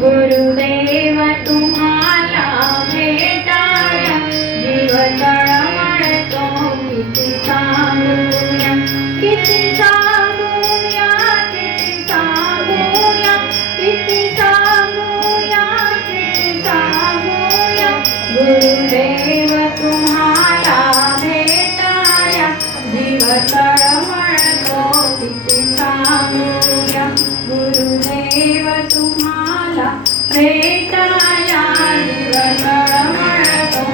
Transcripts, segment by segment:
गुरुदेव तुम्हाला भेटाया जीव तळमळतो किती सांगूया किती सांगूया किती सांगूया किती सांगूया किती सांगूया गुरुदेव तुम्हाला भेटाया जीव तळमळतो किती सांगूया गुरुदेव तुम्हाला भेटाया जीव तळमळतो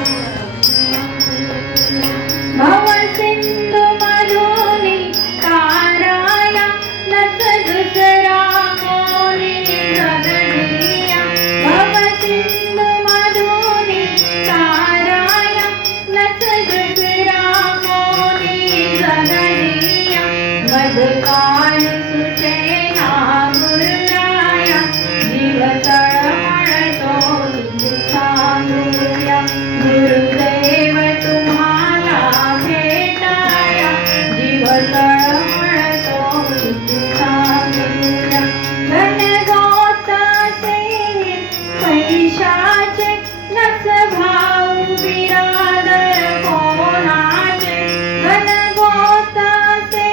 भवसिंधू मधुनी ताराया नच दुसरा कोणी जगदिया भवसिंधू मधुनी ताराया नच दुसरा कोणी जगदिया मधुकाल सुचेना गुरुराया जीव तळमळतो किती सांगूया गुरुदेव तुम्हाला भेटाया जीव तळमळतो किती सांगूया घनघोताचे पैशाचे नच भाऊ बिरादर कोणाचे घनघोताचे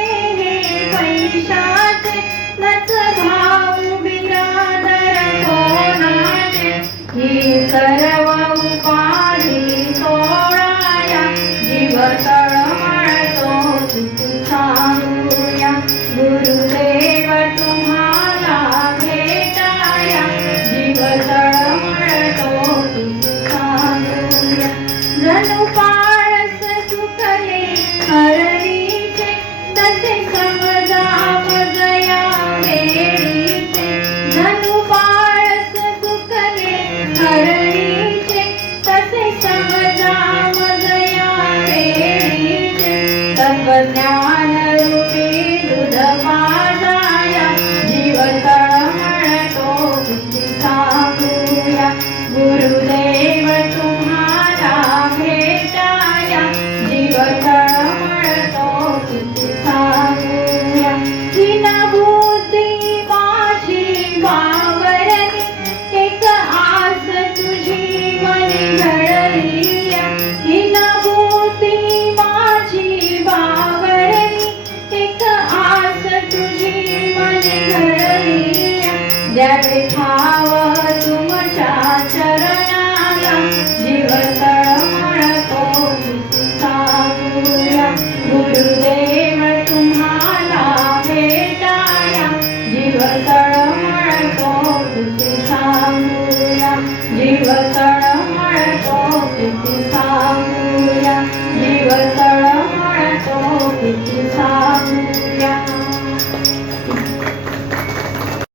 पैशाचे नच भाऊ बिरादर कोणाचे ही सर्व उपाधी सोडाया जीव तळमळतो किती सांगूया गुरुदेव तुम्हाला भेटाया जीव तळमळतो किती सांगूया जणू पाळस सुकले हरणीचे तसे समजा मजया वेळीचे जणू पाळस सुकले हरणीचे तसे समजा मजया वेळीचे तत्वज्ञान रूपी दूध पाजाया जीव तळमळतो किती सांगूया गुरु